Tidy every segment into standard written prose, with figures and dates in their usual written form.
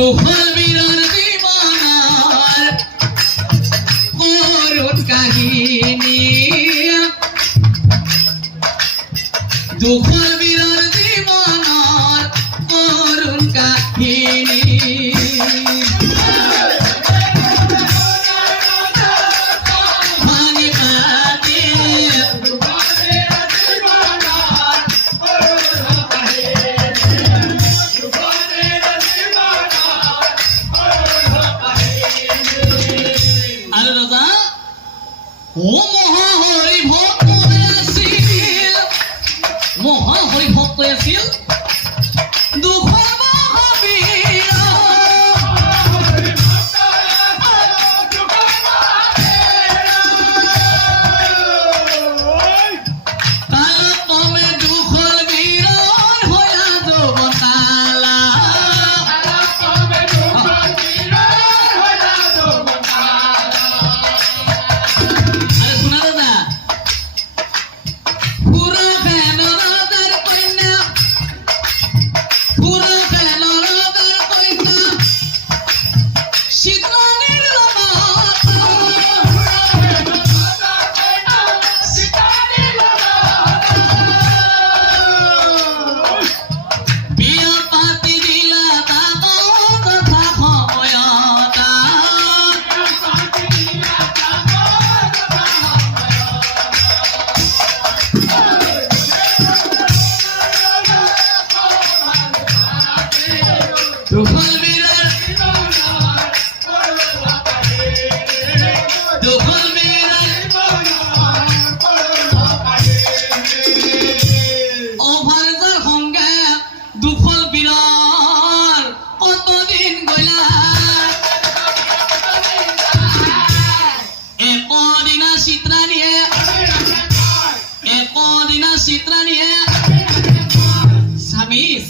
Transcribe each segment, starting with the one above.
দুখল বীৰৰ জীৱনৰ কৰুণ কাহিনী দুখল বীৰৰ জীৱনৰ কৰুণ কাহিনী মহাহৰি ভক্ত আছিল দুখৰ মহাবীৰ কালক্ৰমে দুখৰ বীৰৰ হৈলা যৌৱনকালা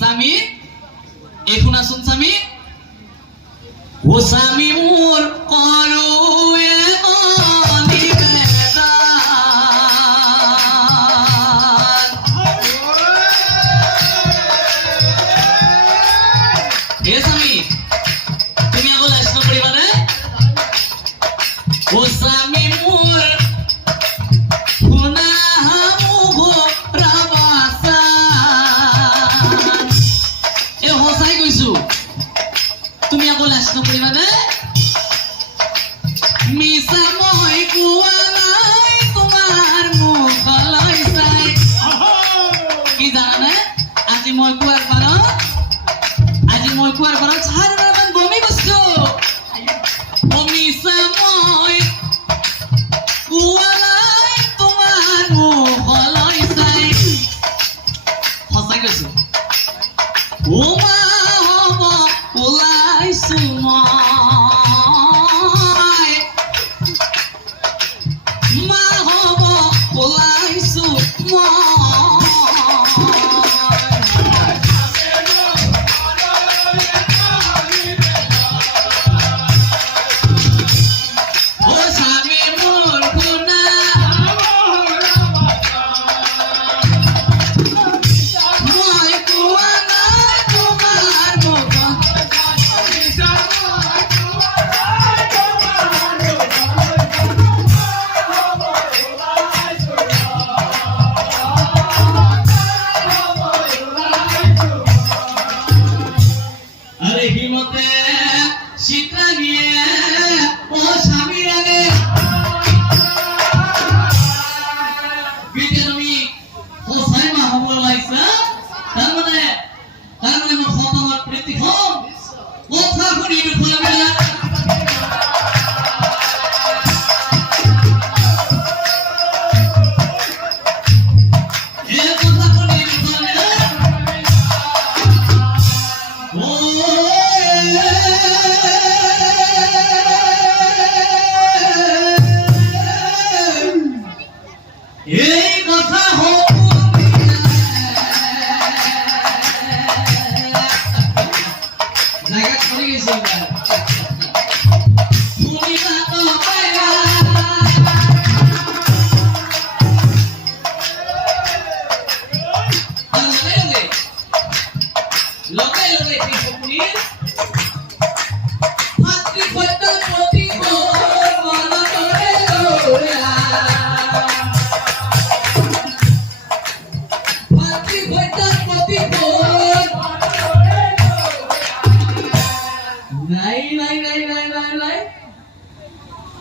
স্বামী এই শুনাচোন স্বামী ও স্বামী মোৰ কৰোৱে স্বামী তুমি আকৌ লাজ নকৰিবানে ও স্বামী মোৰ শুনা তুমি আকৌ লাজ নকৰিবানে মিছা মই কোৱা নাই তোমাৰ মুখলৈ চাই কি জানানে আজি মই কোৱাৰ পাৰত চাৰিবাৰমান বমি গৈছো মিছা মই কোৱা নাই তোমাৰ মুখলৈ চাই সঁচাই কৈছো ওলাইছো মা হব ওলাইছো মই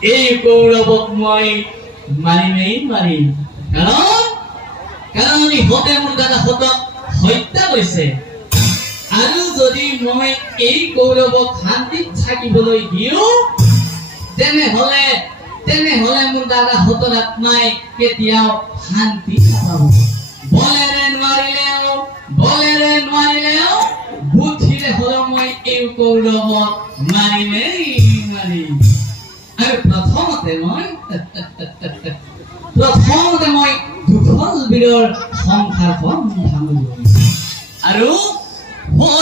এই কৌরবক মই মারিমেই মারিম কারণ ইহঁতে মোৰ দাদা হতক হত্যা কৰিছে আৰু যদি মই এই কৌৰৱক শান্তিত থাকিবলৈ দিও তেনেহলে মোৰ দাদা হতৰ আত্মাই কেতিয়াও শান্তি নাপাব বলেৰে নোৱাৰিলেও বুদ্ধিৰে হলেও মই এই কৌৰৱক মাৰিমেই মাৰিম আৰু প্ৰথমতে মই দুখল বীৰৰ সংসাৰখন ভাঙিলো আৰু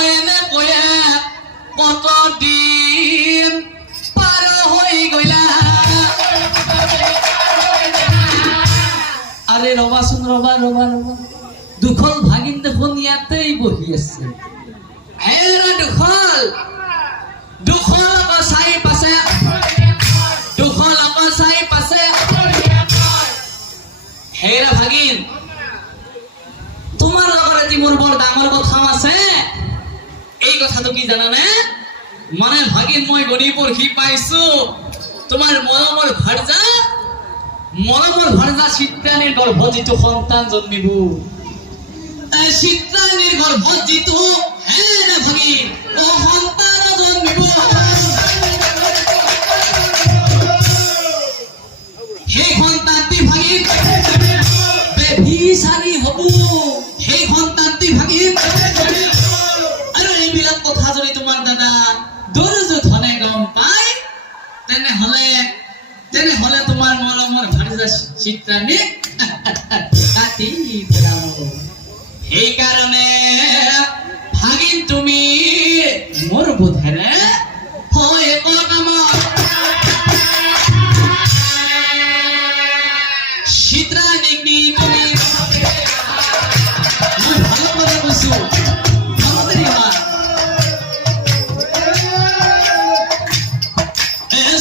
এনে কয়ে কতদিন পাৰ হৈ গলা আরে রবাচোন রবা দুখল ভাগিন দেখোন ইয়াতেই বহি আছে দুখল আকৌ চাই পাছে হেৰা ভাগিন তোমাৰ লগত এটি মোৰ বৰ ডাঙৰ কথা আছে এই কথাটো কি জানানে মানে ভাগিন মই গণি পঢ়ি পাইছো তোমাৰ মৰমৰ ভাৰ্জা চিত্ৰাণীৰ গৰ্ভত যিটো সন্তান জন্মিব এই চিত্ৰাণীৰ গৰ্ভত যিটো হেনে ভাগিন সন্তান জন্মিব সেই সন্তানটি ভাগিন বেভিচাৰী হব সেই সন্তানটি ভাগিন আৰু এইবিলাক কথা যদি তোমাৰ দাদা দুৰ্যোধনে গম পায় তেনেহলে তোমাৰ মৰমৰ ভাৰ্জা চিত্ৰাণী কাটি পেলাব সেইকাৰণে ভাগিন তুমি মোৰ বোধেৰে হয় চিত্ৰাণীক নি তুমি মই ভালো কথা কৈছো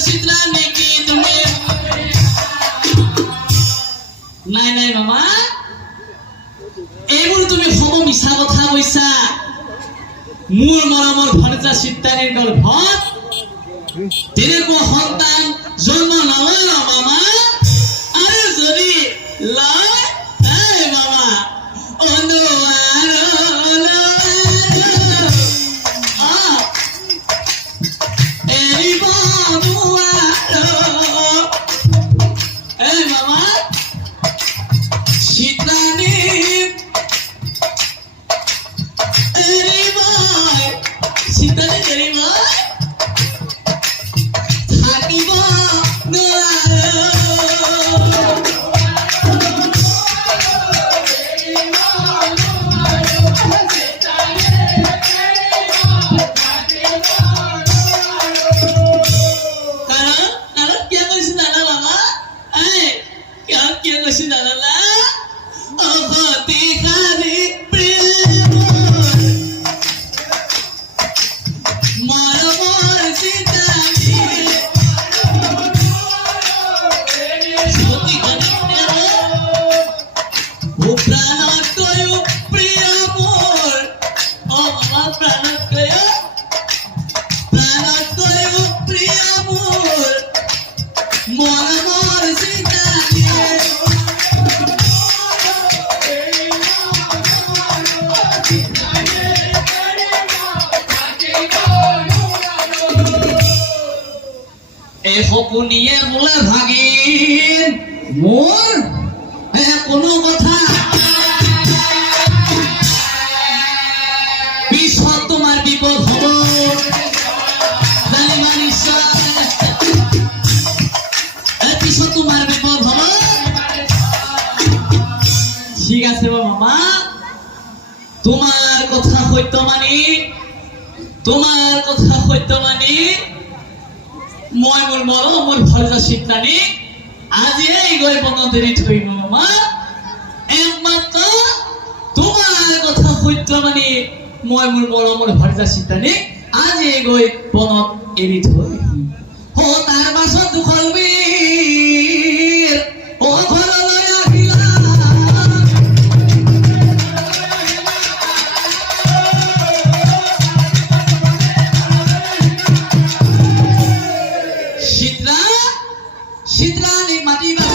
চিত্ৰাণীক নি তুমি নাই মামা এইবোৰ তুমি সব মিছা কথা কৈছা মোৰ মৰমৰ ভাৰ্জা চিত্ৰাণীৰ গৰ্ভত তেনেকুৱা সন্তান জন্ম নলয় মামা আৰু যদি লয় মামা সপোনিয়ে বোলে ভাগিন মোৰ কোনো কথা পিছত তোমাৰ বিপদ হ'ব জানিবা নিশ্চয় পিছত তোমাৰ বিপদ হ'ব ঠিক আছে মামা তোমাৰ কথা সত্য মানি মই মোৰ মৰমৰ ভাৰ্জা চিত্ৰাণী আজিয়েই গৈ বনত এৰি থৈ মামা একমাত্ৰ তোমাৰ কথা সত্য মানি মই মোৰ মৰমৰ ভাৰ্জা চিত্ৰাণীক আজিয়েই গৈ বনত এৰি থৈ তাৰ পাছত দুখল বীৰ ঘৰলৈ আহিলা চিত্ৰাণীক মাতিবা